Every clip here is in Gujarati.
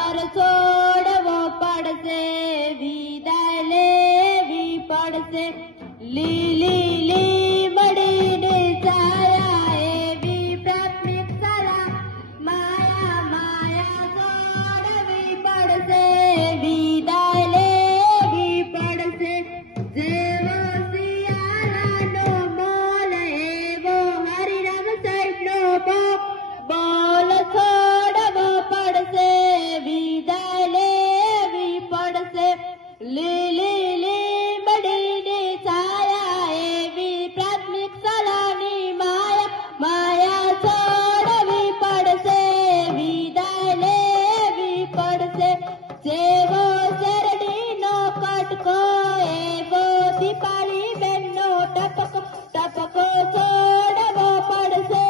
પર છોડવો પડશે, વિદાય લેવી પડશે. લીલી લીમડીને છાયા એવી પ્રાથમિક શાળા, માયા માયા છોડવી પડશે, વિદાય લેવી પડશે. જેવો શિયાળાનો મોલ એવો હરિરામ સાહેબનો બોલ છોડવો પડશે, વિદાય લેવી પડશે. લીલી લીમડીની છાયા એવી પ્રાથમિક શાળાની માયા માયા છોડવી પડશે, વિદાય લેવી પડશે. જેવો શેરડીનો કટકો એવો દીપાળી બેનનો ટપકો ટપકો છોડવો પડશે,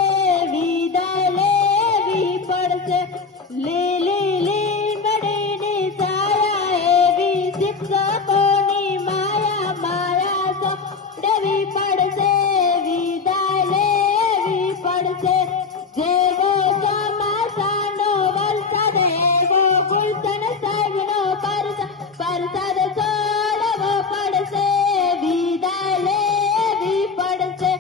વિદાય લેવી પડશે. લીલી લીમડીની છાયા એવી શિક્ષકોની માયા માયા છોડવી પડશે, વિદાય લેવી પડશે. જેવો ચોમાસાનો વરસાદ એવો ગુલશન સાહેબનો પરસાદ છોડવો પડશે, વિદાય લેવી પડશે.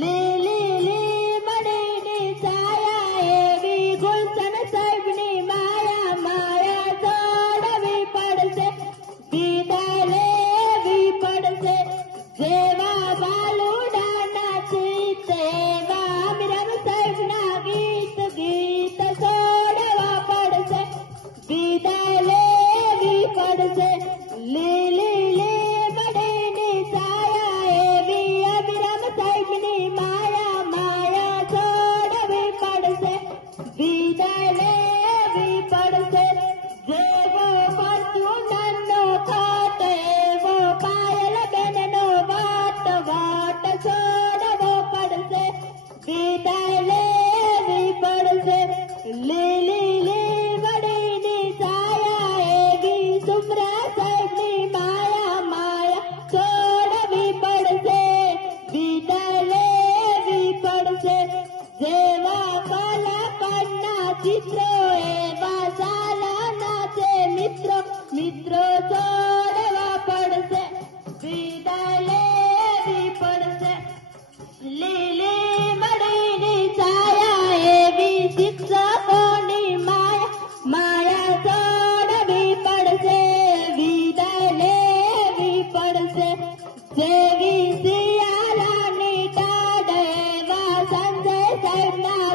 લીલી લીમડીની છાયા એવી ગુલશન સાહેબની માયા માયા છોડવી પડશે, વિદાય લેવી પડશે. જેવા બાલુડાના ચિત્ત એવા અમીરામ સાહેબના ગીત ગીત છોડવા પડશે, વિદાય લેવી પડશે. લીલી લીમડીની છાયા એવી અમીરામ સાહેબની માયા માયા છોડવી પડશે, વિદાય લેવી પડશે. જેવો ફોર્ચ્યુનરનો થાત એવો પાયલ બેનનો વાટ વાટ છોડવો પડશે, વિદાય લેવી પડશે. લીલી લીમડીની છાયા એવી સુમરા સાહેબની માયા માયા છોડવી પડશે, વિદાય લેવી પડશે. જેવા કલાકારના ચિત્રો એવા શાળાના છે મિત્રો મિત્રો છોડવા પડશે, વિદાય લેવી પડશે. લીલી મડીની છાયા એવી શિક્ષકોની માયા માયા છોડવી પડશે, વિદાય લેવી પડશે. જેવી શિયાળાની ટાઢ એવા સંજય સાહેબના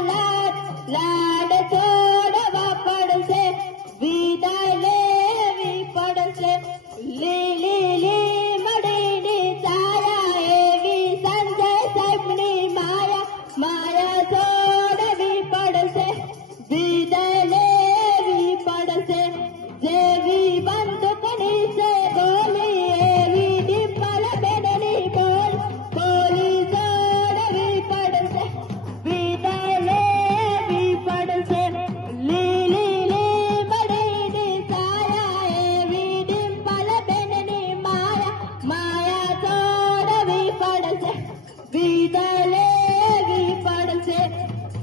લાડ છોડવા પડશે, વિદાય લેવી પડશે. લીલી લીમડીની છાયા એવી સંજય સાહેબની માયા માયા છોડવી પડશે, વિદાય લેવી પડશે. જેવી બંદૂકની છે ગોલી એવી ડિમ્પલ બેનની બોલી છોડવી પડશે, વિદાય લેવી પડશે. લીલી લીમડીની છાયા એવી ડિમ્પલ બેનની માયા માયા છોડવી પડશે, વિદાય લેવી પડશે.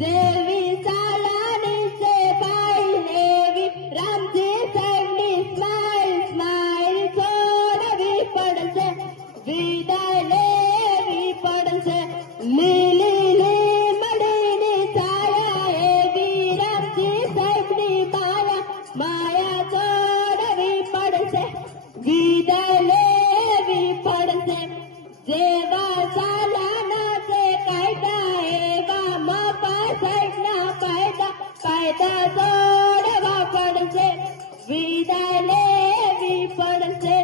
જેવી શાળાની છે બાઈ એવી રામજી સાહેબની સ્માઈલ સ્માઈલ છોડવી પડશે, વિદાય લેવી પડશે. લીલી લીમડીની છાયા એવી રામજી સાહેબની માયા માયા છોડવી પડશે, વિદાય લેવી પડશે. જેવા શાળાના છે કાયદા એવા મપા સાહેબના કાયદા છોડવા પડશે, વિદાય લેવી પડશે.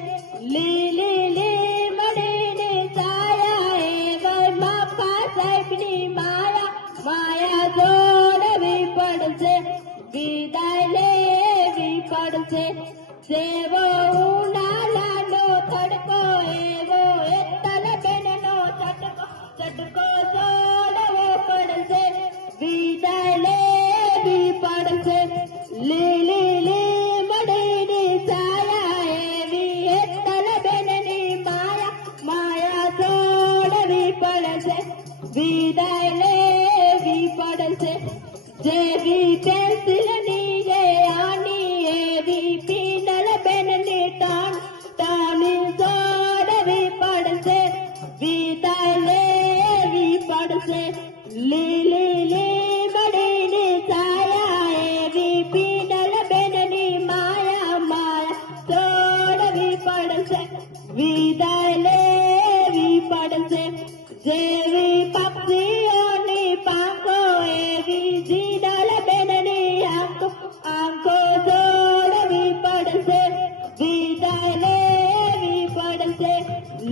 લીલી લીમડીની છાયા એવા મપા સાહેબની માયા માયા છોડવી પડશે, વિદાય લેવી પડશે. જેવો ઉનાળાનો તડકો એવો એતલ બેનનો ચટકો છોડવો પડશે, વિદાય લેવી પડશે. લીલી લીમડીની છાયા એવી એતલ બેનની માયા માયા છોડવી પડશે, વિદાય લેવી પડશે. જેવી પેન્સિલની એ આની એવી પીનલ બેનની તાણી છોડવી પડશે, વિદાય લેવી પડશે. લીલી લીમડીની છાયા એવી પીનલ બેનની માયા માયા છોડવી પડશે, વિદાય લેવી પડશે. જેવી પક્ષીઓની પાંખો એવી જીનલ બેનની આંખો છોડવી પડશે, વિદાય લેવી પડશે.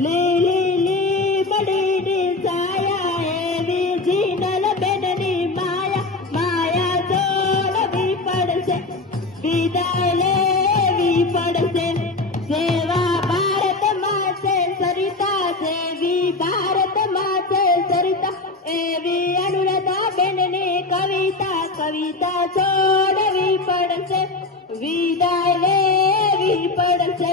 લીલી લીમડીની છાયા એવી જીનલ બેનની માયા માયા છોડવી પડશે, વિદાય લેવી પડશે. જેવા ભારતમાં છે સરિતા, જેવી ભારતમાં છે સરિતા એવી અનુરાધા બેનની કવિતા છોડવી પડશે, વિદાય લેવી પડશે.